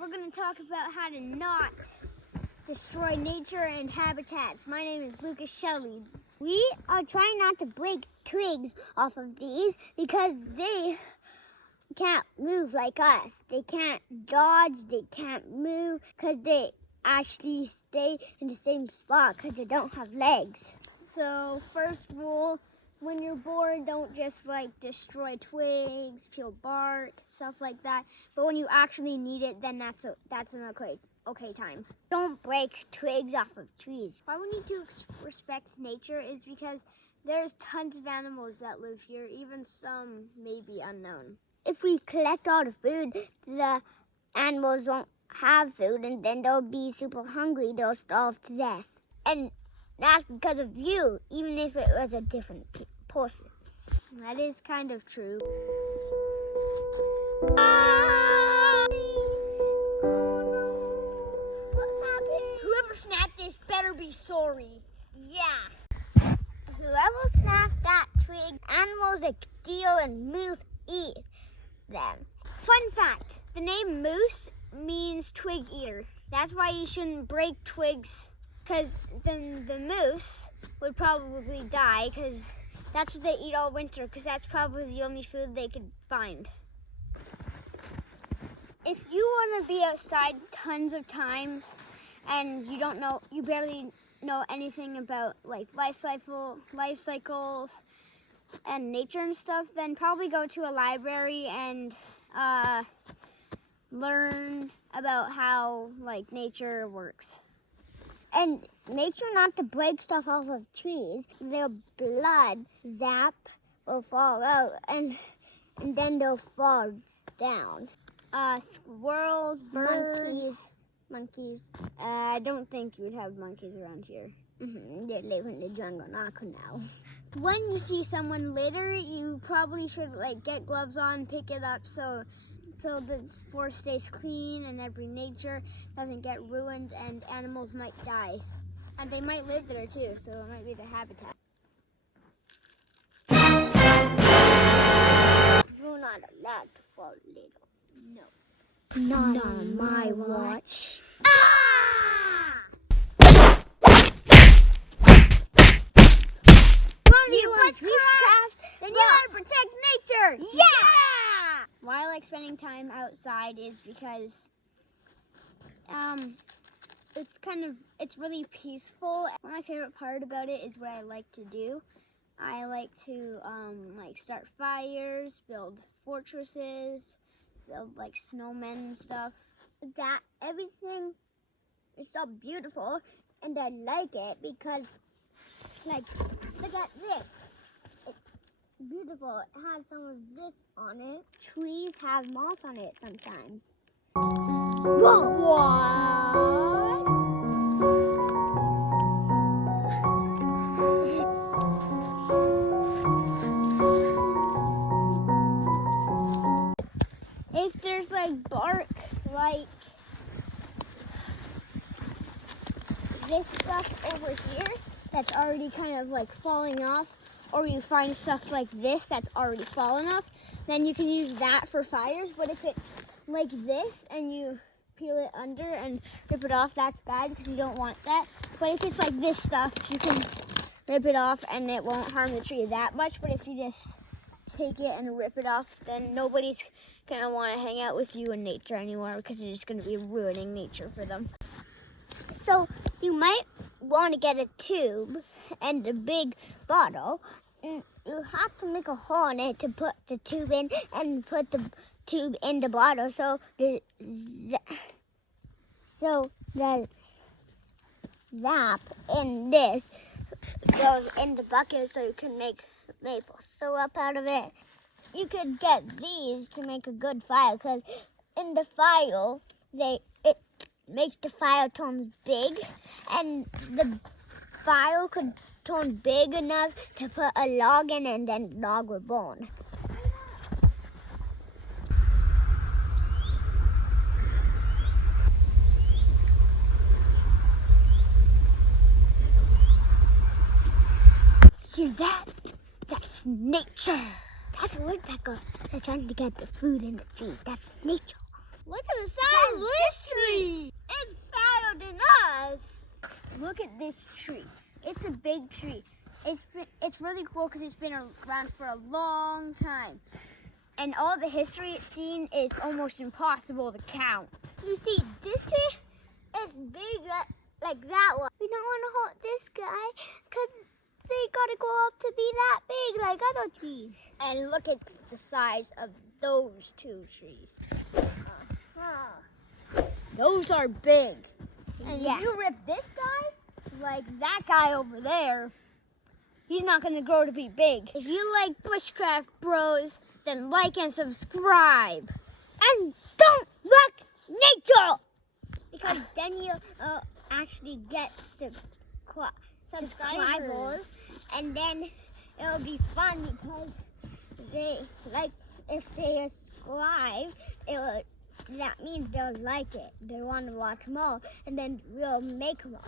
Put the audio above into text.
we're going to talk about how to not destroy nature and habitats. My name is Lucas Shelley. We are trying not to break twigs off of these because they can't move like us. They can't dodge, they can't move because they actually stay in the same spot because they don't have legs. So first rule, when you're bored, don't just destroy twigs, peel bark, stuff like that. But when you actually need it, then that's an okay time. Don't break twigs off of trees. Why we need to respect nature is because there's tons of animals that live here, even some may be unknown. If we collect all the food, the animals won't have food and then they'll be super hungry. They'll starve to death. And that's because of you, even if it was a different person. That is kind of true. Whoever snapped this better be sorry. Yeah. Whoever snapped that twig, animals that steal and moose eat them. Fun fact, the name moose means twig eater. That's why you shouldn't break twigs, because then the moose would probably die, because that's what they eat all winter, because that's probably the only food they could find. If you want to be outside tons of times and you barely know anything about life cycles and nature and stuff, then probably go to a library and learn about how nature works. And make sure not to break stuff off of trees. Their blood will fall out and then they'll fall down. Squirrels, birds, monkeys. I don't think you'd have monkeys around here. They live in the jungle, not now. When you see someone litter, you probably should get gloves on, pick it up so the forest stays clean and every nature doesn't get ruined and animals might die. And they might live there too, so it might be the habitat. You're not allowed to fall little. No. Not on my watch. You want Bushcraft, then you gotta protect nature. Yeah! Why I like spending time outside is because it's really peaceful. My favorite part about it is what I like to do. I like to start fires, build fortresses, build snowmen and stuff. That everything is so beautiful, and I like it because look at this. It's beautiful. It has some of this on it. Trees have moss on it sometimes. Whoa! What? If there's bark this stuff over here that's already kind of falling off, or you find stuff like this that's already fallen off, then you can use that for fires. But if it's like this and you peel it under and rip it off, that's bad because you don't want that. But if it's like this stuff, you can rip it off and it won't harm the tree that much. But if you just take it and rip it off, then nobody's gonna want to hang out with you in nature anymore because you're just gonna be ruining nature for them. So you might want to get a tube and a big bottle. And you have to make a hole in it to put the tube in and put the tube in the bottle so the zap in this goes in the bucket so you can make maple syrup out of it. You could get these to make a good fire because in the fire it makes the fire turn big, and the fire could turn big enough to put a log in and then the log would burn. Hear that? That's nature. That's a woodpecker. They're trying to get the food in the tree. That's nature. Look at the size of this tree. It's fatter than us. Look at this tree. It's a big tree. It's really cool because it's been around for a long time. And all the history it's seen is almost impossible to count. You see, this tree is big like that one. We don't want to hold this guy because they gotta grow up to be that big like other trees. And look at the size of those two trees. Those are big. And if you rip this guy, like that guy over there, he's not going to grow to be big. If you like Bushcraft Bros, then like and subscribe. And don't wreck nature! Because then you'll actually get subscribers. And then it'll be fun because if they subscribe, that means they'll like it. They want to watch more, and then we'll make more.